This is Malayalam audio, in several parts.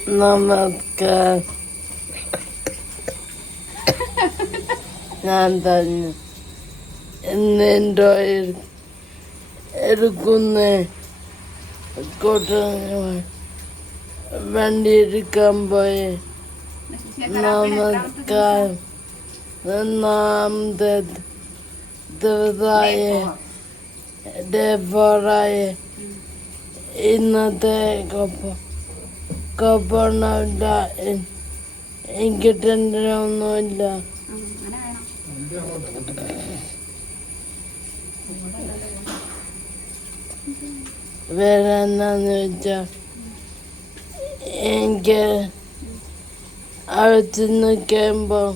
നമസ്കാരം ഞാൻ തന്നെ എന്നെന്റെ എടുക്കുന്ന കൂട്ടങ്ങൾ വണ്ടി എടുക്കാൻ പോയി. നമസ്കാരം. ഒന്നാമത്തെ ദിവസമായ ഡെബോറായ ഇന്നത്തെ കൊപ്പം. കൊപ്പണമില്ല എനിക്ക് ടെൻഷനൊന്നുമില്ല വേറെ എന്താന്ന് വെച്ചാൽ എനിക്ക് അടുത്ത് നിൽക്കുമ്പോൾ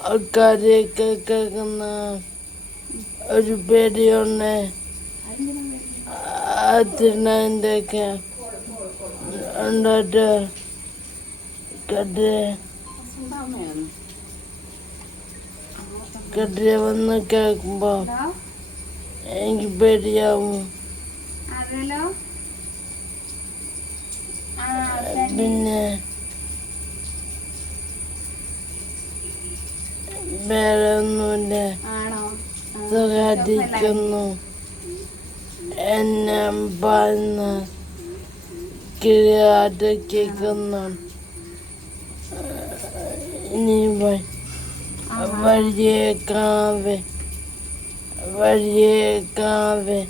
ആൾക്കാരെയൊക്കെ കേൾക്കുന്ന ഒരു പേടിയുണ്ട് അതിനൊക്കെ ഉണ്ടായിട്ട് കെട്ടിയ കെട്ടിയ വന്ന് കേൾക്കുമ്പോൾ എനിക്ക് പേടിയാവും പിന്നെ വേറെ ഒന്നുമില്ല ആണോ? സുഖാതിരിക്കുന്നു എന്നെ പറഞ്ഞ കിഴിയാട്ട് കേൾക്കുന്നു ഇനി വ- വഴിയേക്കാവേ വഴിയേക്കാവേ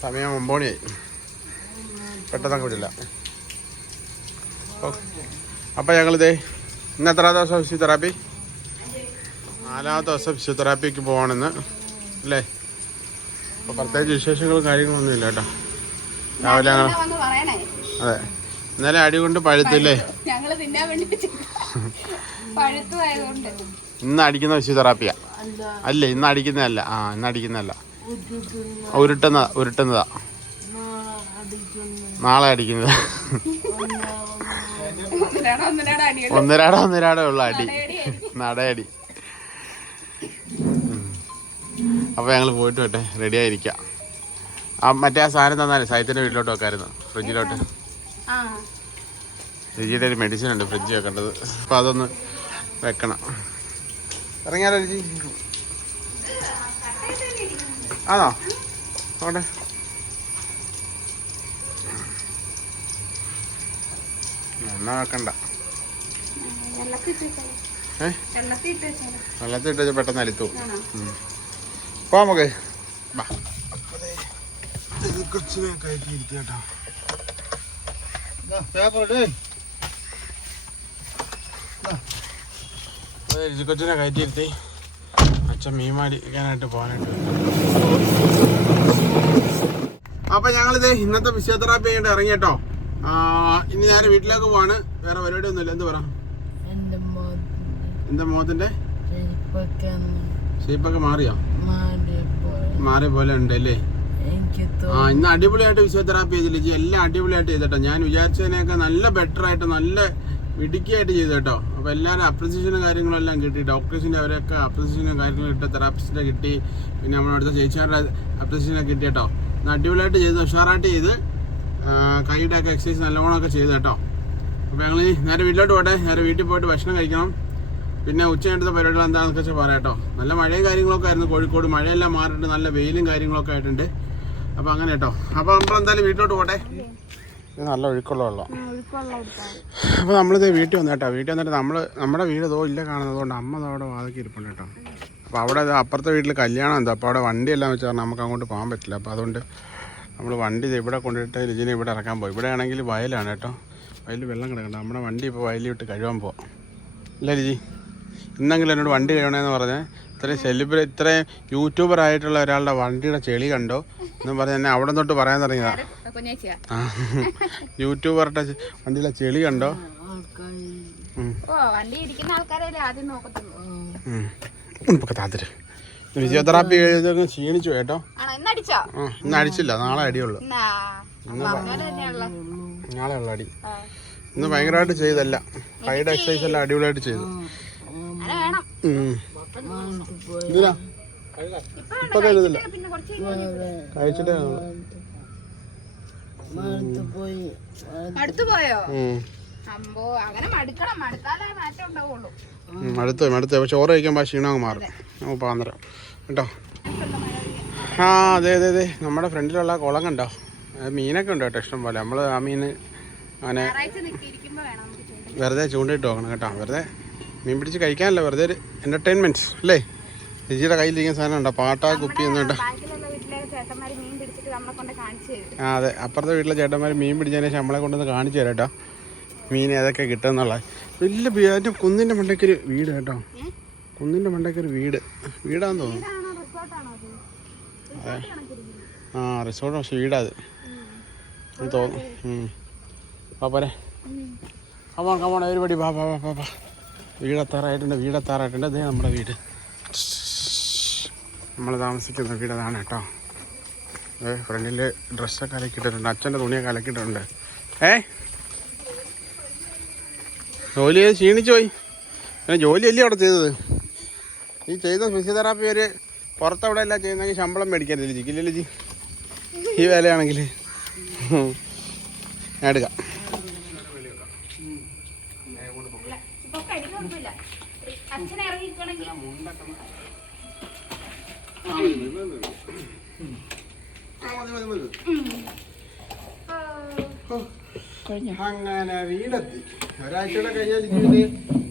സമയം ഒമ്പണിയായി പെട്ടെന്നൊക്കെ വിടില്ല. അപ്പം ഞങ്ങളിതേ ഇന്ന് എത്ര ദിവസം ഫിസിയോതെറാപ്പി? നാലാമത്തെ ദിവസം ഫിസിയോതെറാപ്പിക്ക് പോകണമെന്ന് അല്ലേ? അപ്പോൾ പ്രത്യേകിച്ച് വിശേഷങ്ങളും കാര്യങ്ങളൊന്നുമില്ല കേട്ടോ. രാവിലെ അതെ. ഇന്നലെ അടി കൊണ്ട് പഴുത്തില്ലേ? ഇന്ന് അടിക്കുന്ന ഫിസിയോതെറാപ്പിയാ. അല്ലേ ഇന്ന് അടിക്കുന്നതല്ല. ആ ഇന്ന് അടിക്കുന്നതല്ല. ഉരുട്ടുന്ന ഉരുട്ടുന്നതാ. നാളെ അടിക്കുന്നത്. ഒന്നരാട ഒന്നരാട ഉള്ള. അടി. നടയടി അപ്പൊ ഞങ്ങൾ പോയിട്ട് വട്ടെ റെഡി ആയിരിക്കാം. ആ മറ്റേ ആ സാധനം തന്നാലേ സൈത്തിന്റെ വീട്ടിലോട്ട് വെക്കായിരുന്നു ഫ്രിഡ്ജിലോട്ട്. രുചിയുടെ ഒരു മെഡിസിൻ ഉണ്ട് ഫ്രിഡ്ജ് വെക്കേണ്ടത്. അപ്പൊ അതൊന്ന് വെക്കണം. ഇറങ്ങിയാലോ രുചി? ആണോ? വെക്കണ്ട വെള്ളത്തിൽ ഇട്ട് ഇട്ട് വെച്ചാൽ പെട്ടെന്ന് അലുത്തു പോ നമുക്ക്. ബാ. കൊച്ചിനെ കയറ്റി ഇരുത്തിയാട്ടോ കൊച്ചിനെ കയറ്റി ഇരുത്തി അച്ഛൻ മീൻ മാടിക്കാനായിട്ട് പോകാനായിട്ട് അപ്പൊ ഞങ്ങളിത് ഇന്നത്തെ ഫിസിയോതെറാപ്പി ആയിട്ട് ഇറങ്ങിട്ടോ ഇനി നേരെ വീട്ടിലേക്ക് പോവാണ്. വേറെ പരിപാടി ഒന്നുമില്ല എന്ത് പറ? എന്റെ മുഖത്തിന്റെ ഷേപ്പൊക്കെ മാറിയോ? മാറിയ പോലെ ഉണ്ട് അല്ലേ ആ ഇന്ന് അടിപൊളിയായിട്ട് ഫിസിയോതെറാപ്പി ചെയ്തില്ല? ജി എല്ലാം അടിപൊളിയായിട്ട് ചെയ്തിട്ടോ? ഞാൻ വിചാരിച്ചതിനൊക്കെ നല്ല ബെറ്റർ ആയിട്ട് നല്ല മിടുക്കിയായിട്ട് ചെയ്തു കേട്ടോ അപ്പോൾ എല്ലാവരും അപ്രിസിയേഷനും കാര്യങ്ങളും എല്ലാം കിട്ടി. ഡോക്ടേഴ്സിന്റെ അവരൊക്കെ അപ്രിസിയേഷനും കാര്യങ്ങളും കിട്ടി തെറാപ്പിസ്റ്റിന്റെ കിട്ടി. പിന്നെ നമ്മുടെ അടുത്ത ചേച്ചിമാരുടെ അപ്രിസിയേഷനൊക്കെ കിട്ടി കേട്ടോ ഇന്ന് അടിപൊളിയായിട്ട് ചെയ്ത് ഉഷാറായിട്ട് ചെയ്ത്. കൈയുടെ ഒക്കെ എക്സസൈസ് നല്ലോണമൊക്കെ ചെയ്ത് കേട്ടോ അപ്പോൾ ഞങ്ങൾ നേരെ വീട്ടിലോട്ട് പോട്ടെ. നേരെ വീട്ടിൽ പോയിട്ട് ഭക്ഷണം കഴിക്കണം. പിന്നെ ഉച്ച കഴിഞ്ഞ പരിപാടികൾ എന്താണെന്നൊക്കെ വെച്ചാൽ പറയാം കേട്ടോ നല്ല മഴയും കാര്യങ്ങളൊക്കെ ആയിരുന്നു കോഴിക്കോട്. മഴയെല്ലാം മാറിയിട്ട് നല്ല വെയിലും കാര്യങ്ങളൊക്കെ ആയിട്ടുണ്ട്. അപ്പോൾ അങ്ങനെ കേട്ടോ. അപ്പോൾ നമ്മൾ എന്തായാലും വീട്ടിലോട്ട് പോട്ടെ. ഇത് നല്ല ഒഴുക്കുള്ള വെള്ളം. അപ്പോൾ നമ്മളിത് വീട്ടിൽ വന്നു കേട്ടോ. വീട്ടിൽ വന്നിട്ട് നമ്മൾ നമ്മുടെ വീട് ഇതോ ഇല്ല കാണുന്നതുകൊണ്ട് അമ്മ അതവിടെ വാതിക്കി വാതൊക്കെ ഇരിപ്പുണ്ട് കേട്ടോ. അപ്പോൾ അവിടെ അപ്പുറത്തെ വീട്ടിൽ കല്യാണം എന്താ അപ്പോൾ അവിടെ വണ്ടിയെല്ലാം വെച്ച് പറഞ്ഞാൽ നമുക്ക് അങ്ങോട്ട് പോകാൻ പറ്റില്ല. അപ്പോൾ അതുകൊണ്ട് നമ്മൾ വണ്ടി ഇവിടെ കൊണ്ടിട്ട് ലിജിനെ ഇവിടെ ഇറക്കാൻ പോകും ഇവിടെ ആണെങ്കിൽ വയലാണ് കേട്ടോ. വയലിൽ വെള്ളം കിടക്കണ്ട. നമ്മുടെ വണ്ടി ഇപ്പോൾ വയലിൽ വിട്ട് കഴുകാൻ പോവാം. ഇല്ല ലിജി? ഇന്നെങ്കിലും എന്നോട് വണ്ടി കഴുകണമെന്ന് പറഞ്ഞാൽ ഇത്രയും സെലിബ്രേറ്റ് ഇത്രയും യൂട്യൂബർ ആയിട്ടുള്ള ഒരാളുടെ വണ്ടിയുടെ ചെളി കണ്ടോ? എന്ന് പറഞ്ഞ് എന്നെ അവിടെ തൊട്ട് പറയാൻ തുടങ്ങിയതാ. യൂട്യൂബറുടെ വണ്ടിയിലെ ചെളി കണ്ടോ. ഇപ്പൊക്കെ താത്തര്. ഫിസിയോതെറാപ്പി എഴുതൊക്കെ ക്ഷീണിച്ചു കേട്ടോ. ഇന്ന് അടിച്ചില്ല. നാളെ അടിയുള്ളു. നാളെ ഉള്ള അടി. ഇന്ന് ഭയങ്കരമായിട്ട് ചെയ്തല്ല. ഹൈഡ് എക്സസൈസ് എല്ലാം അടിപൊളിയായിട്ട് ചെയ്തു. എന്തിനാ ഇപ്പൊ കഴിഞ്ഞ് കഴിച്ചിട്ടേ അടുത്തു പോയി? അങ്ങനെ മടുക്കണം. മടുത്താലേ മാറ്റം ഉണ്ടാവുള്ളൂ. അടുത്ത് അടുത്ത് ചോറ് കഴിക്കുമ്പോൾ ക്ഷീണം അങ്ങ് മാറും. നമുക്ക് പോകാൻ തരാം. കേട്ടോ? ആ അതെ അതെ അതെ. നമ്മുടെ ഫ്രണ്ടിലുള്ള കുളം കണ്ടോ മീനൊക്കെ ഉണ്ട് കേട്ടോ ഇഷ്ടം പോലെ? നമ്മൾ ആ മീൻ അങ്ങനെ വെറുതെ ചൂണ്ടിട്ട് നോക്കണം കേട്ടോ. വെറുതെ മീൻ പിടിച്ച് കഴിക്കാനല്ല വെറുതെ ഒരു എന്റർടൈൻമെന്റ്സ് അല്ലേ? ചേച്ചിയുടെ കയ്യിലിരിക്കുന്ന സാധനം ഉണ്ടോ? പാട്ടാ കുപ്പി ഒന്നും ഉണ്ടോ? ആ അതെ. അപ്പുറത്തെ വീട്ടിലെ ചേട്ടന്മാർ മീൻ പിടിച്ചതിന് ശേഷം നമ്മളെ കൊണ്ടൊന്ന് കാണിച്ചു തരാം കേട്ടോ. മീൻ ഏതൊക്കെ കിട്ടുമെന്നുള്ള. വലിയ അതിന്റെ കുന്നിന്റെ മണ്ടയ്ക്കൊരു വീട് കേട്ടോ? കുന്നിന്റെ മണ്ടയ്ക്കൊരു വീട്. വീടാന്ന് തോന്നുന്നു. അതെ ആ റിസോർട്ട് പക്ഷേ വീടാ അത്. എന്ന് തോന്നുന്നു. പോരെ. കമോൺ കമോൺ ഒരുപടി വാ വാ വാ വീടെത്താറായിട്ടുണ്ട് വീടെത്താറായിട്ടുണ്ട്. അതേ നമ്മുടെ വീട്. നമ്മൾ താമസിക്കുന്ന വീട് അതാണ് കേട്ടോ. ഏ ഫ്രണ്ടിൽ ഡ്രസ്സൊക്കെ അലക്കിയിട്ടുണ്ട്. അച്ഛന്റെ തുണിയൊക്കെ അലക്കിയിട്ടുണ്ട്. ഏ ജോലി ചെയ്ത് ക്ഷീണിച്ചു പോയി. പിന്നെ ജോലിയല്ലേ അവിടെ ചെയ്തത്? ഈ ചെയ്ത ഫിസിയോതെറാപ്പി ഒരു പുറത്തവിടെ എല്ലാം ചെയ്യുന്നെങ്കിൽ ശമ്പളം മേടിക്കരുത് ലിജി. ഇല്ല ലിജി. ഈ വേലയാണെങ്കിൽ. ഞാൻ എടുക്കാം. ആ മതി അച്ഛൻ ഇറങ്ങിക്കണമെങ്കിൽ അങ്ങനെ വീടെത്തി. ഒരാഴ്ചയുടെ കഴിഞ്ഞാൽ ലിജുവിന്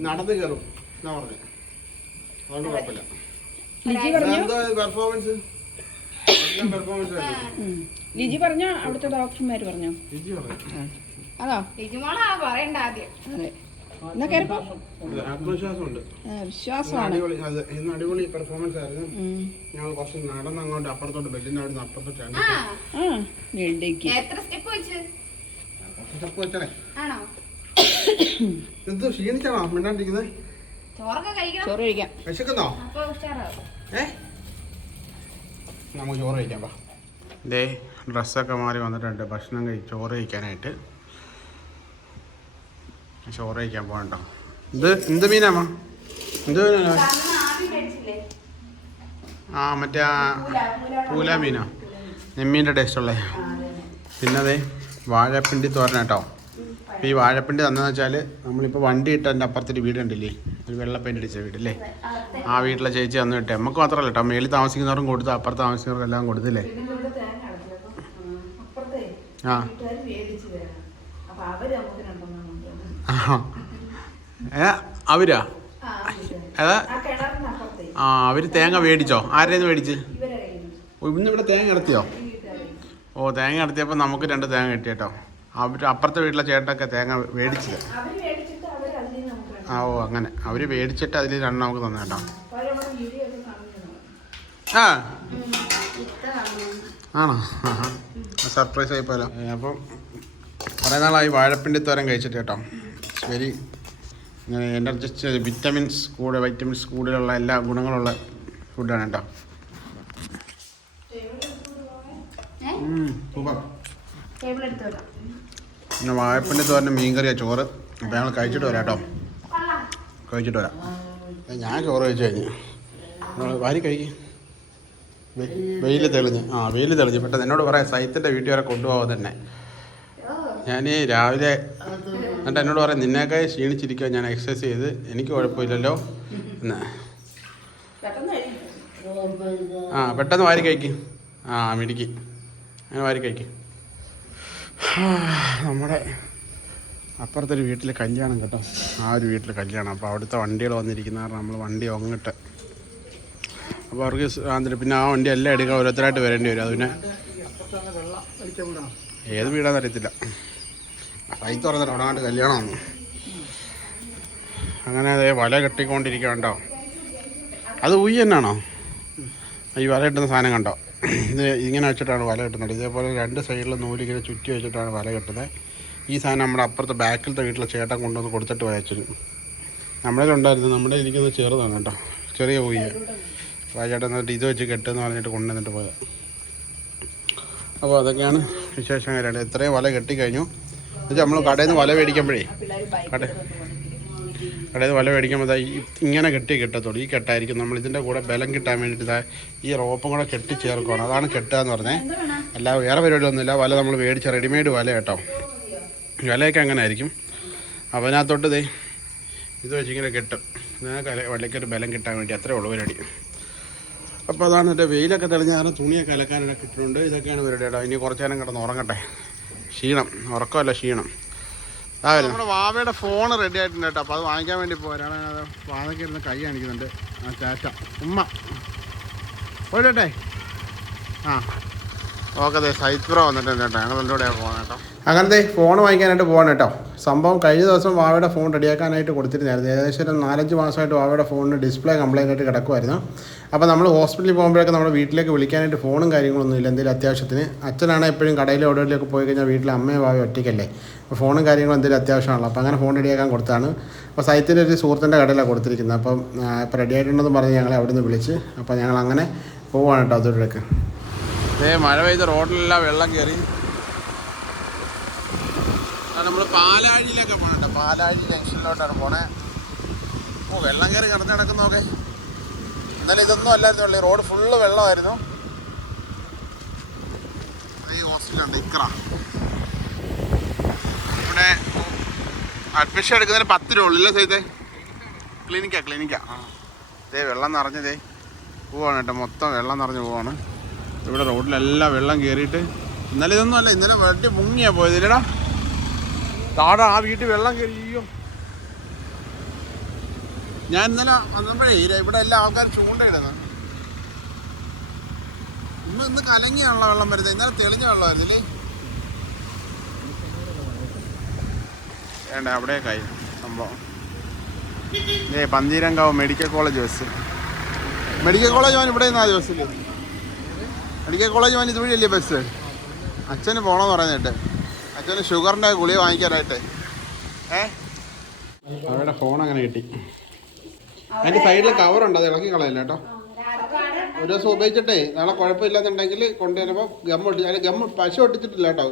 നടന്നു കയറും എന്നാ പറഞ്ഞു. അതുകൊണ്ട് കുഴപ്പമില്ല. എന്തോ പെർഫോമൻസ് പെർഫോമൻസ് ലിജി പറഞ്ഞോ? അവിടുത്തെ ഡോക്ടർമാര് പറഞ്ഞോ? ലിജി പറഞ്ഞു? അതോ? ലിജിമോളാ പറയണ്ട ആദ്യം. അതെ. വിശ്വാസമാണ്. ഇന്ന് അടിപൊളി പെർഫോമൻസ് ആയിരുന്നു. ഉം. ഞങ്ങൾ കുറച്ച് നടന്ന് അങ്ങോട്ട് അപ്പുറത്തോട്ട് ബെഡിന്റെ അവിടെ നിന്ന് അപ്പുറത്തോട്ട് എത്ര സ്റ്റെപ്പ് വെച്ച് സ്റ്റെപ്പ് വെച്ചേ? ആണോ? ഇത് ക്ഷീണിച്ചാണോ? മിണ്ടാണ്ടിരിക്കുന്നത് ചോറൊക്കെ കഴിക്കണം? ചോറ് കഴിക്കാം. വിശക്കുന്നോ? ഏ? നമുക്ക് ചോറ് കഴിക്കാം ഇതേ ദേ ഡ്രസ്സൊക്കെ മാറി വന്നിട്ടുണ്ട്. ഭക്ഷണം കഴി ചോറ് കഴിക്കാനായിട്ട്. ചോറ് കഴിക്കാൻ പോകണ്ടോ ഇത് എന്ത് മീനാമ്മ എന്ത് മീനാ ആ മറ്റേ പൂല മീനോ. നെമ്മീന്റെ ടേസ്റ്റുള്ള പിന്നെ അതെ വാഴപ്പിണ്ടി തോരൻ കേട്ടോ അപ്പോൾ ഈ വാഴപ്പിണ്ടി തന്നെന്ന് വെച്ചാൽ നമ്മളിപ്പോൾ വണ്ടി ഇട്ട എന്റെ അപ്പുറത്തൊരു വീടുണ്ടല്ലേ ഒരു വെള്ള പെയിന്റ് അടിച്ച വീടല്ലേ ആ വീട്ടിലെ ചേച്ചി വന്നു ഇട്ടേ. നമുക്ക് മാത്രമല്ല കേട്ടോ മേളിൽ താമസിക്കുന്നവർക്കും കൊടുത്ത് അപ്പുറത്ത് താമസിക്കുന്നവർക്കും എല്ലാം കൊടുത്തില്ലേ ആ. ഏ അവരാ? ഏതാ? ആ അവർ തേങ്ങ മേടിച്ചോ? ആരുടെന്ന് മേടിച്ച്? ഇന്ന് ഇവിടെ തേങ്ങ ഇടത്തിയോ ഓ തേങ്ങ ഇടത്തിയപ്പോൾ നമുക്ക് രണ്ട് തേങ്ങ കിട്ടി കേട്ടോ അവർ അപ്പുറത്തെ വീട്ടിലെ ചേട്ടൊക്കെ തേങ്ങ മേടിച്ചത് ആ ഓ അങ്ങനെ. അവർ മേടിച്ചിട്ട് അതിൽ രണ്ട് നമുക്ക് തന്നെ കേട്ടോ. ആ. ആണോ? സർപ്രൈസ് ആയി പോലെ അപ്പം കുറേ നാളായി വാഴപ്പിണ്ടി തോരൻ കഴിച്ചിട്ട് കേട്ടോ. വെരി എനർജിസ്റ്റ് വിറ്റമിൻസ് കൂടെ വൈറ്റമിൻസ് കൂടെയുള്ള എല്ലാ ഗുണങ്ങളുള്ള ഫുഡാണ് കേട്ടോ ഉം, സൂപ്പർ ടേബിൾ എടുത്തു വരാം പിന്നെ വാഴപ്പിന്റെ തോരൻ മീൻകറിയാ ചോറ്. അപ്പം ഞങ്ങൾ കഴിച്ചിട്ട് വരാം കേട്ടോ. കഴിച്ചിട്ട് വരാം. ഞാൻ ചോറ് കഴിച്ചു കഴിഞ്ഞു. വാരി കഴിക്കും. വെയിൽ തെളിഞ്ഞ്. ആ വെയിൽ തെളിഞ്ഞ്. പെട്ടെന്ന് എന്നോട് പറയാം സൈത്തിന്റെ വീട്ടിൽ വരെ കൊണ്ടുപോകാൻ തന്നെ. ഞാൻ രാവിലെ എന്നിട്ട് എന്നോട് പറയാം നിന്നേക്കാൾ ക്ഷീണിച്ചിരിക്കുക ഞാൻ എക്സസൈസ് ചെയ്ത്. എനിക്ക് കുഴപ്പമില്ലല്ലോ. എന്ന്. ആ പെട്ടെന്ന് വാരി കഴിക്കും. ആ മിടിക്ക്. അങ്ങനെ വാരി കഴിക്കും. നമ്മുടെ അപ്പുറത്തൊരു വീട്ടിൽ കല്യാണം കേട്ടോ. ആ ഒരു വീട്ടിൽ കല്യാണം. അപ്പോൾ അവിടുത്തെ വണ്ടികൾ വന്നിരിക്കുന്ന കാരണം നമ്മൾ വണ്ടി ഒങ്ങിട്ട് അപ്പോൾ അവർക്ക് ആന്തരം പിന്നെ ആ വണ്ടി എല്ലാം എടുക്കാൻ ഓരോരുത്തരായിട്ട് വരേണ്ടി വരും. അത് പിന്നെ ഏത് വീടാന്ന് അറിയത്തില്ല. സൈത്ത് തുറന്നിട്ട് കണ്ട് കല്യാണമാണ് അങ്ങനെ അതേ വല കെട്ടിക്കൊണ്ടിരിക്കുക കണ്ടോ അത് ഉയ്യന്നാണോ? ഈ വല കിട്ടുന്ന സാധനം കണ്ടോ? ഇത് ഇങ്ങനെ വെച്ചിട്ടാണ് വല കെട്ടുന്നത്. ഇതേപോലെ രണ്ട് സൈഡിൽ നൂലിങ്ങനെ ചുറ്റി വെച്ചിട്ടാണ് വല കെട്ടുന്നത്. ഈ സാധനം നമ്മുടെ അപ്പുറത്തെ ബാക്കിലത്തെ വീട്ടിലെ ചേട്ടൻ കൊണ്ടുവന്ന് കൊടുത്തിട്ട് വായിച്ചു നമ്മുടെ ഉണ്ടായിരുന്നു നമ്മുടെ ഇരിക്കുന്നത് ചെറുതാണ് കേട്ടോ. ചെറിയ ഉയ്യ അപ്പോൾ ചേട്ടൻ എന്നിട്ട് ഇത് വെച്ച് കെട്ടുമെന്ന് പറഞ്ഞിട്ട് കൊണ്ടുവന്നിട്ട് പോയത്. അപ്പോൾ അതൊക്കെയാണ് വിശേഷങ്ങൾ ഇത്രയും വല കെട്ടിക്കഴിഞ്ഞു. എന്നുവെച്ചാൽ നമ്മൾ കടയിൽ നിന്ന് വല മേടിക്കുമ്പോഴേ കട നിന്ന് വല മേടിക്കുമ്പോൾ ഇങ്ങനെ കെട്ടി കെട്ടത്തുള്ളൂ. ഈ കെട്ടായിരിക്കും നമ്മൾ ഇതിന്റെ കൂടെ ബലം കിട്ടാൻ വേണ്ടിയിട്ട് ഈ റോപ്പും കൂടെ കെട്ടി ചേർക്കുകയാണ് അതാണ് കെട്ടുക എന്ന് പറഞ്ഞേ അല്ല വേറെ പരിപാടിയൊന്നുമില്ല. വല നമ്മൾ മേടിച്ച റെഡിമെയ്ഡ് വല കേട്ടോ. വലയൊക്കെ അങ്ങനെ ആയിരിക്കും അവനകത്തോട്ട് ഇതേ ദേ ഇത് വെച്ചിങ്ങനെ കെട്ടും. വലയ്ക്കൊരു ബലം കിട്ടാൻ വേണ്ടി അത്രേ ഉള്ളൂ പരിപാടി. അപ്പോൾ അതാണ് എന്റെ വെയിലൊക്കെ തെളിഞ്ഞ കാരണം തുണിയൊക്കെ അലക്കാനൊക്കെ ഇട്ടിട്ടുണ്ട്. ഇതൊക്കെയാണ് പരിപാടി കേട്ടോ. ഇനി കുറച്ച് നേരം കിടന്ന് ഉറങ്ങട്ടെ. ക്ഷീണം. ഉറക്കമല്ല ക്ഷീണം. നമ്മുടെ വാവയുടെ ഫോൺ റെഡി ആയിട്ടുണ്ട് കേട്ടോ. അപ്പോൾ അത് വാങ്ങിക്കാൻ വേണ്ടി പോരാണ്. വാവയ്ക്ക് ഇരുന്ന് കൈ കാണിക്കുന്നുണ്ട്. ആ ചാറ്റ ഉമ്മ. പോയിട്ടെ. ആ. ഓക്കെ സൈറ്റ് പ്രോ അങ്ങനത്തെ ഫോൺ വാങ്ങിക്കാനായിട്ട് പോകണം കേട്ടോ. സംഭവം കഴിഞ്ഞ ദിവസം വാവയുടെ ഫോൺ റെഡിയാക്കാനായിട്ട് കൊടുത്തിരുന്നായിരുന്നു. ഏകദേശം ഒരു നാലഞ്ച് മാസമായിട്ട് വാവയുടെ ഫോണിന് ഡിസ്പ്ലേ കംപ്ലൈന്റ് ആയിട്ട് കിടക്കുമായിരുന്നു അപ്പോൾ നമ്മൾ ഹോസ്പിറ്റലിൽ പോകുമ്പോഴൊക്കെ നമ്മുടെ വീട്ടിലേക്ക് വിളിക്കാനായിട്ട് ഫോണും കാര്യങ്ങളൊന്നും ഇല്ല എന്തെങ്കിലും അത്യാവശ്യത്തിന്. അച്ഛനാണ് എപ്പോഴും കടയിൽ എവിടെയെങ്കിലുമൊക്കെ പോയി കഴിഞ്ഞാൽ വീട്ടിൽ അമ്മയും വാവ ഒറ്റയ്ക്കല്ലേ. അപ്പോൾ ഫോണും കാര്യങ്ങളും എന്തെങ്കിലും അത്യാവശ്യമാണല്ലോ. അപ്പോൾ അങ്ങനെ ഫോൺ റെഡിയാക്കാൻ കൊടുത്താണ് അപ്പോൾ സൈത്തിന്റെ ഒരു സുഹൃത്തിന്റെ കടയിലാണ് കൊടുത്തിരിക്കുന്നത്. അപ്പം ഇപ്പോൾ റെഡി ആയിട്ടുണ്ടെന്ന് പറഞ്ഞ് ഞങ്ങളെ അവിടെ നിന്ന് വിളിച്ച് അപ്പോൾ ഞങ്ങൾ അങ്ങനെ പോവാണ് കേട്ടോ അതോടൊക്കെ ഏ മഴ പെയ്ത് റോഡിലെല്ലാം വെള്ളം കയറി നമ്മൾ പാലാഴിയിലൊക്കെ പോകണുണ്ട് പാലാഴി ജംഗ്ഷനിലോട്ടാണ് പോണേ. ഓ വെള്ളം കയറി കിടന്ന് കിടക്കുന്നൊക്കെ എന്നാലും ഇതൊന്നും അല്ലായിരുന്നു ഈ റോഡ് ഫുള്ള് വെള്ളമായിരുന്നു. ഹോസ്റ്റലുണ്ട് ഇക്ര. ഇവിടെ അഡ്മിഷൻ എടുക്കുന്നതിന് പത്ത് രൂപ ഉള്ളു. ഇല്ല സൈതേ. ക്ലിനിക്കാ ക്ലിനിക്കാ. ആ. ദേ വെള്ളം നിറഞ്ഞതേ പോവാണ് കേട്ടോ. മൊത്തം വെള്ളം നിറഞ്ഞ് പോവാണ്. ഇവിടെ റോഡിലെല്ലാം വെള്ളം കയറിയിട്ട് ഇന്നലെ ഇതൊന്നും അല്ല ഇന്നലെ വെട്ടി മുങ്ങിയാ പോയത് ഇല്ലടാ. താഴെ ആ വീട്ടിൽ വെള്ളം കയറിയോ ഞാൻ ഇന്നലെ വന്നപ്പോഴേ ഇവിടെ എല്ലാ ആൾക്കാരും ചൂണ്ടയിടുന്നു. ഇന്ന് ഇന്ന് കലങ്ങിയാണല്ലോ വെള്ളം വരുന്നത്. ഇന്നലെ തെളിഞ്ഞ വെള്ളമായിരുന്നില്ലേ വേണ്ട അവിടെ കൈ സംഭവം. ഏ Pantheerankavu medical college bus. Medical college പോകാൻ ഇവിടെ നിന്നാ ബസ്സിൽ മെഡിക്കൽ കോളേജ് പോകാൻ ഇതുവഴിയല്ലേ ബസ് അച്ഛന് പോകണമെന്ന് പറയുന്നിട്ട്. അച്ഛന് ഷുഗറിന്റെ ഗുളിക വാങ്ങിക്കാനായിട്ട്. ഏ? അവരുടെ ഫോൺ അങ്ങനെ കിട്ടി. അതിന്റെ സൈഡിൽ കവറുണ്ട് അത് ഇളക്കി കളയല്ല കേട്ടോ? ഒരു ദിവസം ഉപയോഗിച്ചിട്ടേ നാളെ കുഴപ്പമില്ലെന്നുണ്ടെങ്കിൽ കൊണ്ടുവരുമ്പോൾ ഗം ഒട്ടി അതിന് ഗം പശു ഒട്ടിച്ചിട്ടില്ല കേട്ടോ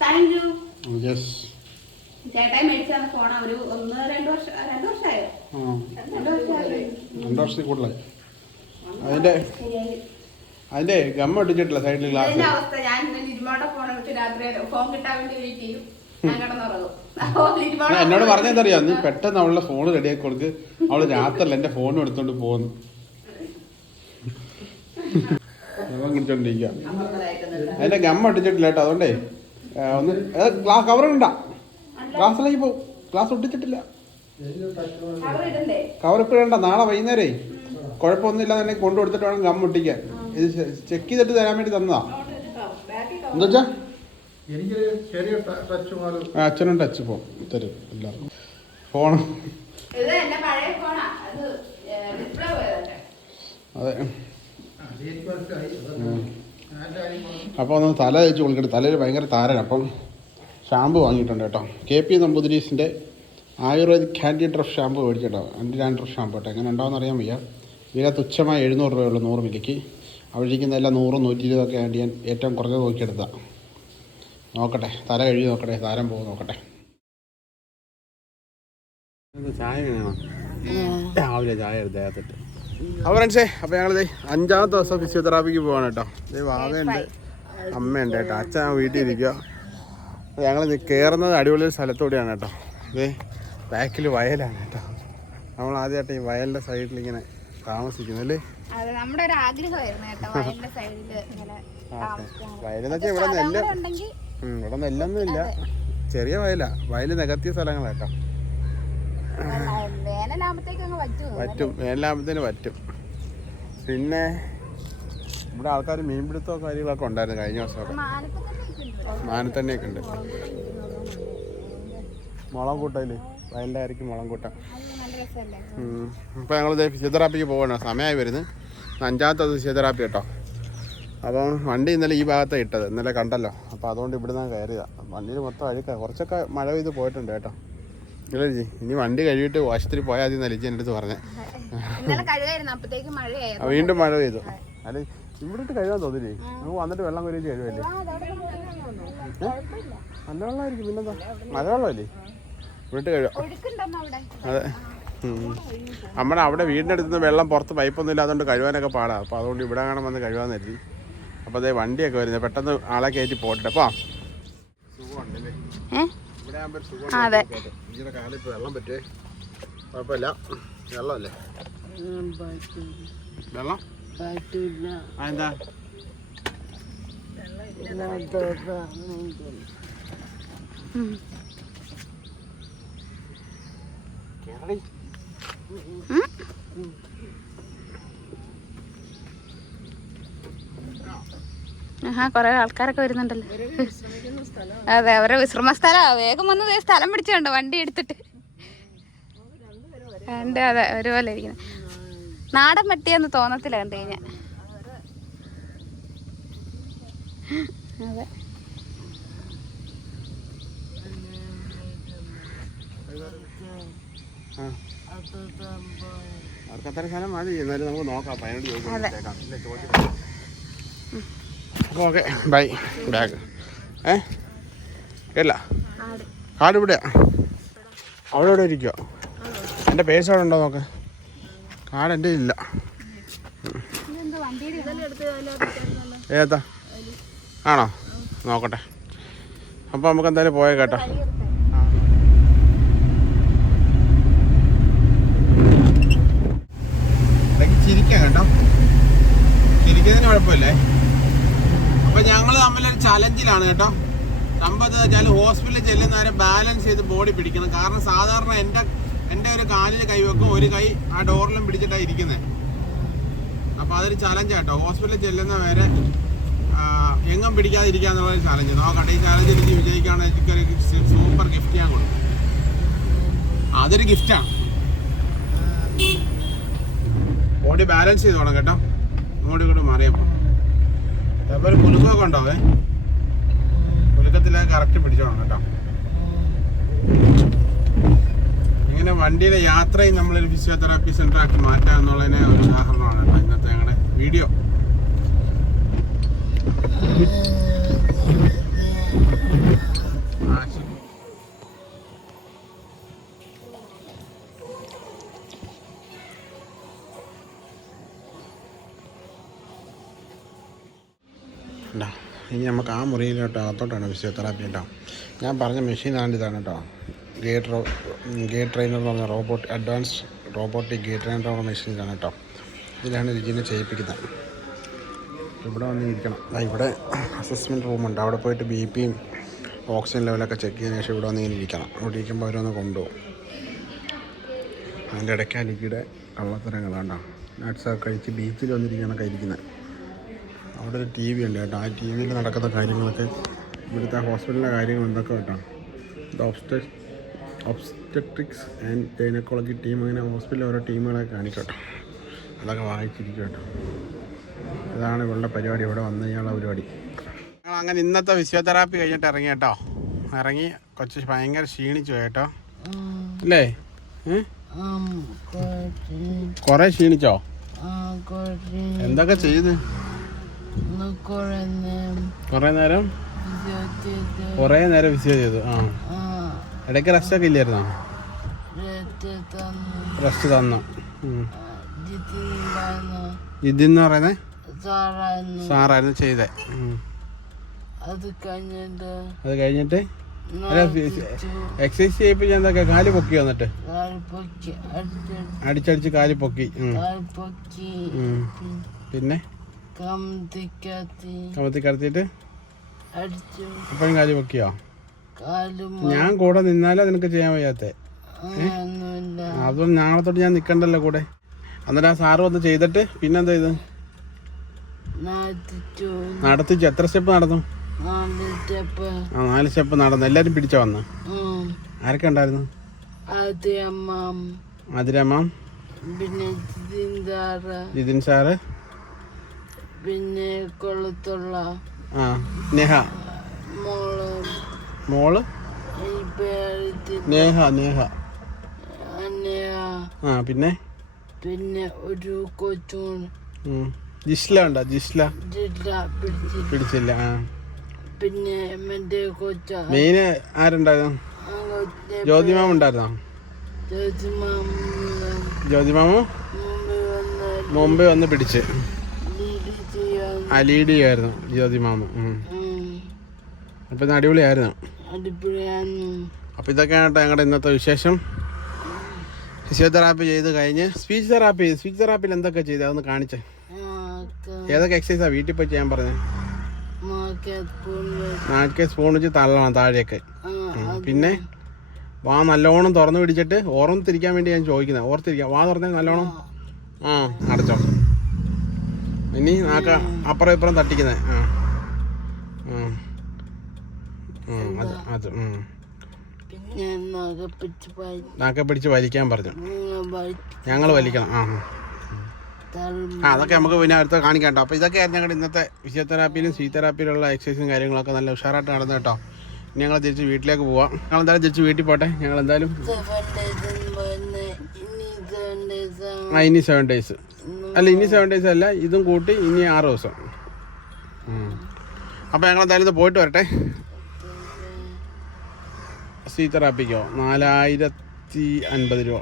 താങ്ക് യു യെസ് ചേട്ടായി മേടിച്ച ഫോൺ ഒരു ഒന്ന് രണ്ട് വർഷം രണ്ട് വർഷമായോ? രണ്ട് വർഷമായോ? രണ്ട് വർഷത്തിൽ കൂടുതലായി. അതിന്റെ അതിന്റെ ഗമ്മ ഒട്ടിച്ചിട്ടില്ല സൈഡിൽ ഗ്ലാസ് അവസ്ഥ. ഞാൻ ഫോൺ രാത്രി കിട്ടാൻ വേണ്ടി വെയിറ്റ് ചെയ്യും. എന്നോട് പറഞ്ഞതറിയാം നീ പെട്ടെന്ന് അവളുടെ ഫോൺ റെഡിയാക്കി കൊടുക്ക്. അവൾ രാത്രിയല്ല എന്റെ ഫോൺ എടുത്തോണ്ട് പോകുന്നു. കുടിച്ചോണ്ടിരിക്കുക അതിന്റെ ഗമ്മ അടിച്ചിട്ടില്ല കേട്ടോ അതുകൊണ്ടേ ഒന്ന് ഗ്ലാസ് കവർ ഉണ്ടാ ഗ്ലാസ്സിലേക്ക് പോകും ഗ്ലാസ് ഒട്ടിച്ചിട്ടില്ല. കവർ ഇപ്പം വേണ്ട നാളെ വൈകുന്നേരേ. കുഴപ്പമൊന്നുമില്ല തന്നെ കൊണ്ടു കൊടുത്തിട്ട് വേണം ഗം ഒട്ടിക്കാൻ. ഇത് ചെക്ക് ചെയ്തിട്ട് തരാൻ വേണ്ടി തന്നതാ. എന്താ വെച്ചാ എനിക്ക് ചെറിയ ടച്ച് പോലെ ആ, അച്ഛനും ടച്ച് പോകും തരും എല്ലാവർക്കും ഫോൺ അത് ഡിസ്പ്ലേ പോയതല്ലേ? അതെ. അപ്പൊ. അപ്പോൾ ഒന്ന് തല തേച്ച് കുളിക്കട്ടെ. തലയിൽ ഭയങ്കര താരൻ. അപ്പം ഷാമ്പു വാങ്ങിയിട്ടുണ്ട് കേട്ടോ. കെ പി നമ്പൂതിരീസിന്റെ ആയുർവേദിക് ഹാൻഡി ഡ്രഫ് ഷാമ്പു മേടിച്ചിട്ടോ? ആന്റി ഡാൻഡ്രഫ് ഷാമ്പു കേട്ടോ. എങ്ങനെ ഉണ്ടാവുമെന്ന് അറിയാൻ വയ്യ. വില തുച്ഛമായ എഴുന്നൂറ് രൂപയുള്ളൂ നൂറ് മില്ലിക്ക്. അവിടെ ഇരിക്കുന്നതെല്ലാം നൂറും നൂറ്റി ഇരുപതൊക്കെ ആയിട്ട് ഞാൻ ഏറ്റവും കുറഞ്ഞത് നോക്കിയെടുത്താൽ നോക്കട്ടെ തല കഴുകി നോക്കട്ടെ താരം പോകും നോക്കട്ടെ. ചായ രാവിലെ ചായ അപ്പോൾ ഫ്രണ്ട്സേ അപ്പോൾ ഞങ്ങൾ അഞ്ചാമത്തെ ദിവസം ഫിസിയോതെറാപ്പിക്ക് പോവാണ് കേട്ടോ. ദേ വാവയുണ്ട് അമ്മയുണ്ട് കേട്ടോ. അച്ഛൻ വീട്ടിൽ ഇരിക്കുക ഞങ്ങൾ കയറുന്നത് അടിപൊളി സ്ഥലത്തൂടെയാണ് കേട്ടോ. ദേ ബാക്കിൽ വയലാണ് കേട്ടോ. നമ്മൾ ആദ്യമായിട്ട് ഈ വയലിന്റെ സൈഡിൽ ഇങ്ങനെ താമസിക്കുന്നല്ലേ നമ്മുടെ ഒരു ആഗ്രഹമായിരുന്നു കേട്ടോ വയലെന്ന് വെച്ചാൽ ഇവിടെ നെല്ല് ഇവിടെ നെല്ലൊന്നും ഇല്ല ചെറിയ വയലാ. വയൽ നികത്തിയ സ്ഥലങ്ങളാട്ടോ പറ്റും വേനലാകുമ്പത്തേന് പറ്റും. പിന്നെ ഇവിടെ ആൾക്കാർ മീൻപിടുത്തമോ കാര്യങ്ങളൊക്കെ ഉണ്ടായിരുന്നു കഴിഞ്ഞ ദിവസമൊക്കെ മാനത്തന്നെയൊക്കെ ഉണ്ട്. മുളം കൂട്ടയിൽ വയലിന്റെ ആയിരിക്കും മുളം കൂട്ട ഇപ്പോൾ ഞങ്ങൾ ഫിസിയോതെറാപ്പിക്ക് പോകണം സമയമായി വരുന്നത് അഞ്ചാമത്തെ ഫിസിയോതെറാപ്പി കേട്ടോ. അപ്പം വണ്ടി ഇന്നലെ ഈ ഭാഗത്താണ് ഇട്ടത്. ഇന്നലെ കണ്ടല്ലോ. അപ്പോൾ അതുകൊണ്ട് ഇവിടെ നിന്ന് കയറിയതാണ് വണ്ടിയിൽ മൊത്തം അഴുക്ക. കുറച്ചൊക്കെ മഴ പെയ്ത് പോയിട്ടുണ്ട് കേട്ടോ. ഇല്ല ജി ഇനി വണ്ടി കഴുകിയിട്ട് ആശുപത്രി പോയാൽ മതി ലിജി എന്റെ അടുത്ത് പറഞ്ഞേ. ഇന്നലെ കഴിവായിരുന്നു അപ്പത്തേക്ക് വീണ്ടും മഴ പെയ്തു. അല്ല ഇവിടെ ഇട്ട് കഴുകാൻ തോന്നില്ലേ? നമുക്ക് വന്നിട്ട് വെള്ളം അതവിടെ കൊണ്ട് നല്ല വെള്ളമായിരിക്കും പിന്നെന്താ? മഴ വെള്ളമല്ലേ വീട്ട് കഴിയാം അതെ. നമ്മുടെ അവിടെ വീടിന്റെ അടുത്ത് വെള്ളം പുറത്ത് പൈപ്പൊന്നും ഇല്ലാത്തതുകൊണ്ട് കഴുകാനൊക്കെ പാടാ. അപ്പോൾ അതുകൊണ്ട് ഇവിടെ കാണാൻ വന്ന് കഴുകാൻ കരുതി. അപ്പോൾ അതേ വണ്ടിയൊക്കെ വരുന്നത് പെട്ടെന്ന് ആളെ കയറ്റി പോട്ടെ. അപ്പോൾ അതെ. വെള്ളം പറ്റേ? കുഴപ്പമില്ല. വെള്ളമല്ലേ? വെള്ളം? കേരളി കൊറേ ആൾക്കാരൊക്കെ വരുന്നുണ്ടല്ലോ. അതെ അവരെ വിശ്രമ സ്ഥലാ. വേഗം വന്ന് സ്ഥലം പിടിച്ചുണ്ട് വണ്ടി എടുത്തിട്ട്. അതെ ഒരുപോലെ ഇരിക്കുന്നു. നാടൻ പട്ടിയെന്ന് തോന്നത്തില്ല കണ്ടു കഴിഞ്ഞാ. അതെ. അവർക്ക് അത്ര സ്ഥലം മതി. എന്നാലും നമുക്ക് നോക്കാം. പതിനോട് ചോദിക്കാം. Okay bye. ബാഗ് ഏ? ഇല്ല കാട് ഇവിടെയാ. അവിടെ ഇവിടെ ഇരിക്കുക എന്റെ പേഴ്സ് അവിടെ ഉണ്ടോ നോക്ക്. കാട് എന്റെ ഇല്ല ഏതാ? ആണോ? നോക്കട്ടെ. അപ്പോൾ നമുക്ക് എന്തായാലും പോയേ കേട്ടോ. ചിരിക്കാം കേട്ടോ. ചിരിക്കുന്നതിന് കുഴപ്പമില്ലേ? അപ്പൊ ഞങ്ങൾ തമ്മിലൊരു ചലഞ്ചിലാണ് കേട്ടോ. സംഭവം വെച്ചാൽ ഹോസ്പിറ്റലിൽ നേരം ബാലൻസ് ചെയ്ത് ബോഡി പിടിക്കണം. കാരണം സാധാരണ എന്റെ എന്റെ ഒരു കാലിൽ കൈ വെക്കും ഒരു കൈ ആ ഡോറിലും പിടിച്ചിട്ടാണ് ഇരിക്കുന്നത് അപ്പോൾ അതൊരു ചലഞ്ച് കേട്ടോ. ഹോസ്പിറ്റലിൽ ചെല്ലുന്നവരെ എങ്ങും പിടിക്കാതിരിക്കുക എന്നുള്ളൊരു ചാലഞ്ച് നോക്കട്ടെ ഈ ചാലഞ്ച് എനിക്ക് വിജയിക്കുകയാണെങ്കിൽ എനിക്കൊരു സൂപ്പർ ഗിഫ്റ്റ് ഞാൻ കൊടുക്കും അതൊരു ഗിഫ്റ്റാണ് ബോഡി ബാലൻസ് ചെയ്ത് വേണം കേട്ടോ. അങ്ങോട്ടും ഇങ്ങോട്ടും മാറിയപ്പോൾ അപ്പോൾ ഒരു കുലുക്കമൊക്കെ ഉണ്ടാവേ കുലുക്കത്തിൽ കറക്റ്റ് പിടിച്ചോണം കേട്ടോ. ഇങ്ങനെ വണ്ടിയിലെ യാത്രയും നമ്മളൊരു ഫിസിയോതെറാപ്പി സെന്റർ ആക്കി മാറ്റാം എന്നുള്ളതിനെ ഒരു ഉദാഹരണമാണ് കേട്ടോ ഇന്നത്തെ ഞങ്ങളുടെ വീഡിയോ ഇനി നമുക്ക് ആ മുറിയിലോട്ട് അകത്തോട്ടാണ് ഫിസിയോതെറാപ്പി കേട്ടോ ഞാൻ പറഞ്ഞ മെഷീനാണ് ഇതാണ് കേട്ടോ ഗേറ്റ് റോ ഗേറ്റ് ട്രെയിനർ എന്ന് പറഞ്ഞ robot advance robotic gait trainer machine ഇതാണ് കേട്ടോ ഇതിലാണ് ഇതിനെ ചെയ്യിപ്പിക്കുന്നത്. ഇവിടെ വന്നിരിക്കണം. ഇവിടെ അസസ്മെന്റ് റൂമുണ്ട് അവിടെ പോയിട്ട് ബി പിയും ഓക്സിജൻ ലെവലൊക്കെ ചെക്ക് ചെയ്തതിന് ശേഷം ഇവിടെ വന്ന് ഇരിക്കണം. ഇവിടെ ഇരിക്കുമ്പോൾ അവരൊന്ന് കൊണ്ടുപോകും. അതിന്റെ ഇടയ്ക്ക് അലിക്കിയുടെ കള്ളത്തരങ്ങളാണ്ടോ നട്ട്സൊക്കെ കഴിച്ച് ബീച്ചിൽ വന്നിരിക്കുകയാണ് കഴിക്കുന്നത് അവിടെ ഒരു ടി വി ഉണ്ട് കേട്ടോ. ആ ടി വിയിൽ നടക്കുന്ന കാര്യങ്ങളൊക്കെ ഇവിടുത്തെ ഹോസ്പിറ്റലിലെ കാര്യങ്ങൾ എന്തൊക്കെ കേട്ടോ. ഇത് ഒബ്സ്റ്റ ഒബ്സ്റ്റട്രിക്സ് ആൻഡ് ഗൈനക്കോളജി ടീം അങ്ങനെ ഹോസ്പിറ്റലിൽ ഓരോ ടീമുകളെ കാണിക്കട്ടോ കേട്ടോ. അതൊക്കെ വായിച്ചിരിക്കും കേട്ടോ. ഇതാണ് ഇവളുടെ പരിപാടി. ഇവിടെ വന്നു കഴിഞ്ഞാൽ പരിപാടി. ഞങ്ങൾ അങ്ങനെ ഇന്നത്തെ ഫിസിയോതെറാപ്പി കഴിഞ്ഞിട്ട് ഇറങ്ങി കേട്ടോ. ഇറങ്ങി കൊച്ചു ഭയങ്കര ക്ഷീണിച്ചു കേട്ടോ. അല്ലേ കൊറേ ക്ഷീണിച്ചോ? എന്തൊക്കെ ചെയ്ത്? കൊറേ നേരം? കൊറേ നേരം ഫിസിയോ ചെയ്തു. ആ. ഇടയ്ക്ക് റെസ്റ്റ് ഒക്കെ ഇല്ലായിരുന്നോ? റെസ്റ്റ് തന്നു. ജിദ്ദിന്ന് പറയുന്നേ സാറായിരുന്നു. ചെയ്തേ. അത് കഴിഞ്ഞിട്ട് അത് കഴിഞ്ഞിട്ട്? എക്സസൈസ് ചെയ്യിപ്പിച്ച് എന്തൊക്കെ? കാൽ പൊക്കി വന്നിട്ട്? അടിച്ചടിച്ച് കാൽ പൊക്കി. പിന്നെ? കമത്തി കടത്തിട്ട് അപ്പഴും കാൽ പൊക്കിയോ? ഞാൻ കൂടെ നിന്നാലേ നിനക്ക് ചെയ്യാൻ വയ്യാത്തേ. അതുകൊണ്ട് തൊട്ട് ഞാൻ നിക്കണ്ടല്ലോ കൂടെ. അന്നേരം ആ സാറ് വന്ന് ചെയ്തിട്ട് പിന്നെന്താ ഇത്? നടത്തിച്ചു. എത്ര സ്റ്റെപ്പ് നടന്നു? ആ നാല് സ്റ്റെപ്പ് നടന്നു. എല്ലാരും പിടിച്ച വന്ന്. ആരൊക്കെ ഉണ്ടായിരുന്നു? മധുരമ്മ പിന്നെ ജിതിൻ സാറ്. പിന്നെ കൊളുത്തുള്ള. ആ നെഹ. മോൾ. മോൾ? നേഹ നേഹ. ആ പിന്നെ? പിന്നെ ഒരു കൊച്ചു. ജിസ്ല ഉണ്ടോ? ജിസ്ല പിടിച്ചില്ല. ആ. പിന്നെ മറ്റേ കൊച്ച. ആരുണ്ടായിരുന്നു? ജ്യോതിമാമ ഉണ്ടായിരുന്നോ? ജ്യോതിമാമ മുമ്പ് വന്ന് പിടിച്ച്. ലീഡ് ആയിരുന്നു ജ്യോതിമാമ. അപ്പം അടിപൊളിയായിരുന്നു. അപ്പൊ ഇതൊക്കെയാണ് കേട്ടോ ഞങ്ങളുടെ ഇന്നത്തെ വിശേഷം. ഫിസിയോതെറാപ്പി ചെയ്ത് കഴിഞ്ഞ് സ്പീച്ച് തെറാപ്പി സ്പീച്ച് തെറാപ്പിയിൽ എന്തൊക്കെ ചെയ്ത്? അതൊന്ന് കാണിച്ചേ. ഏതൊക്കെ എക്സസൈസാണ് വീട്ടിൽ പോയി ചെയ്യാൻ പറഞ്ഞത് നാട്ടിൽ സ്പൂൺ വെച്ച് തള്ളണം താഴേക്ക്. ഉം. പിന്നെ വാ നല്ലോണം തുറന്നു പിടിച്ചിട്ട് ഓർമ്മത്തിരിക്കാൻ വേണ്ടി ഞാൻ ചോദിക്കുന്നത് ഓർത്തിരിക്കാം. വാ തുറന്നേ നല്ലോണം. ആ അടച്ചോ. ഇനി നാക്ക അപ്പുറം ഇപ്പുറം തട്ടിക്കുന്നത് ആ അതെ നാക്കെ പിടിച്ച് വലിക്കാൻ പറഞ്ഞു. ഞങ്ങൾ വലിക്കണം. ആ ആ. അതൊക്കെ നമുക്ക് പിന്നെ അടുത്ത കാണിക്കാം കേട്ടോ അപ്പോൾ ഇതൊക്കെയായിരുന്നു ഞങ്ങളുടെ ഇന്നത്തെ ഫിസിയോതെറാപ്പിയിലും ഫിസിയോതെറാപ്പിയിലുള്ള എക്സസൈസും കാര്യങ്ങളൊക്കെ നല്ല ഉഷാറായിട്ട് നടന്നു കേട്ടോ. ഇനി ഞങ്ങൾ തിരിച്ച് വീട്ടിലേക്ക് പോവാം. ഞങ്ങൾ എന്തായാലും തിരിച്ച് വീട്ടിൽ പോട്ടെ. ഞങ്ങൾ എന്തായാലും ആ ഇനി സെവൻ ഡേയ്സ് അല്ല ഇനി സെവൻ ഡേയ്സ് അല്ല. ഇതും കൂട്ടി ഇനി ആറ് ദിവസം. അപ്പോൾ ഞങ്ങൾ എന്തായാലും ഇത് പോയിട്ട് വരട്ടെ. ഫിസിയോതെറാപ്പിക്കോ നാലായിരത്തി അൻപത് രൂപ.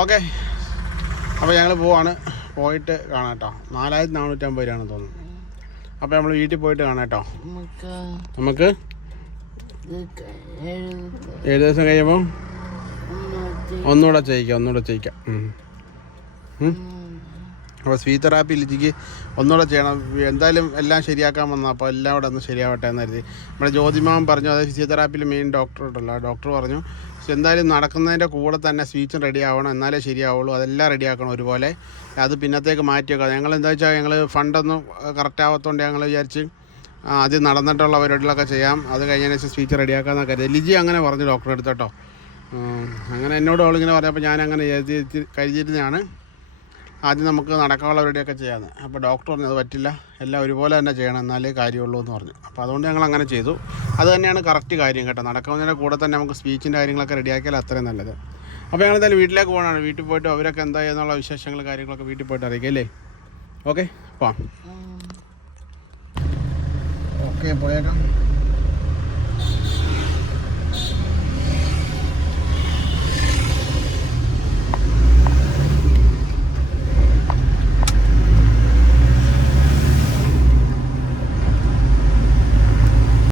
ഓക്കെ. അപ്പോൾ ഞങ്ങൾ പോവാണ്. പോയിട്ട് കാണാം കേട്ടോ നാലായിരത്തി നാനൂറ്റമ്പത് രൂപയാണെന്ന് തോന്നുന്നു. അപ്പോൾ നമ്മൾ വീട്ടിൽ പോയിട്ട് കാണാം കേട്ടോ നമുക്ക് ഏഴ് ദിവസം കഴിയുമ്പോൾ ഒന്നുകൂടെ ചെയ്യിക്കാം ഒന്നുകൂടെ ചെയ്യിക്കാം. അപ്പോൾ സ്വീറ്റ് തെറാപ്പി ലിജിക്ക് ഒന്നുകൂടെ ചെയ്യണം. എന്തായാലും എല്ലാം ശരിയാക്കാൻ വന്നു അപ്പോൾ എല്ലാം കൂടെ ഒന്ന് ശരിയാവട്ടെ എന്ന് കരുതി. നമ്മുടെ ജ്യോതിമാവൻ പറഞ്ഞു അതായത് ഫിസിയോതെറാപ്പിയിൽ മെയിൻ ഡോക്ടർ ഉണ്ടല്ലോ. ഡോക്ടർ പറഞ്ഞു "പക്ഷെ എന്തായാലും നടക്കുന്നതിന്റെ കൂടെ തന്നെ സ്വീച്ചും റെഡി ആവണം. എന്നാലേ ശരിയാവുള്ളൂ. അതെല്ലാം റെഡി ആക്കണം ഒരുപോലെ. അത് പിന്നത്തേക്ക് മാറ്റി വെക്കാം ഞങ്ങൾ എന്താ വെച്ചാൽ ഞങ്ങൾ ഫണ്ടൊന്നും കറക്റ്റ് ആവത്തോണ്ട് ഞങ്ങൾ വിചാരിച്ച് ആദ്യം നടന്നിട്ടുള്ള പരിപാടികളൊക്കെ ചെയ്യാം. അത് കഴിഞ്ഞതിന് ശേഷം സ്വീറ്റ് റെഡിയാക്കാമെന്നൊക്കെ കരുതി. ലിജി അങ്ങനെ പറഞ്ഞു ഡോക്ടറെ അടുത്ത് അങ്ങനെ എന്നോട് അവളിങ്ങനെ പറഞ്ഞപ്പോൾ ഞാൻ അങ്ങനെ കരുതിയിരുന്നതാണ് ആദ്യം നമുക്ക് നടക്കാനുള്ള റെഡിയൊക്കെ ചെയ്യാമെന്ന് അപ്പോൾ ഡോക്ടർ പറഞ്ഞു അത് പറ്റില്ല. എല്ലാം ഒരുപോലെ തന്നെ ചെയ്യണം. എന്നാലേ കാര്യമുള്ളൂ എന്ന് പറഞ്ഞു. അപ്പോൾ അതുകൊണ്ട് ഞങ്ങൾ അങ്ങനെ ചെയ്തു. അത് തന്നെയാണ് കറക്റ്റ് കാര്യം കേട്ടോ. നടക്കുന്നതിന്റെ കൂടെ തന്നെ നമുക്ക് സ്പീച്ചിന്റെ കാര്യങ്ങളൊക്കെ റെഡിയാക്കിയാൽ അത്രയും നല്ലത്. അപ്പോൾ ഞങ്ങൾ എന്തായാലും വീട്ടിലേക്ക് പോകണമാണ് വീട്ടിൽ പോയിട്ട് അവരൊക്കെ എന്താ എന്നുള്ള വിശേഷങ്ങൾ കാര്യങ്ങളൊക്കെ വീട്ടിൽ പോയിട്ട് അറിയിക്കാം അല്ലേ? ഓക്കെ പോവാം. ഓക്കെ പോയേക്കാം.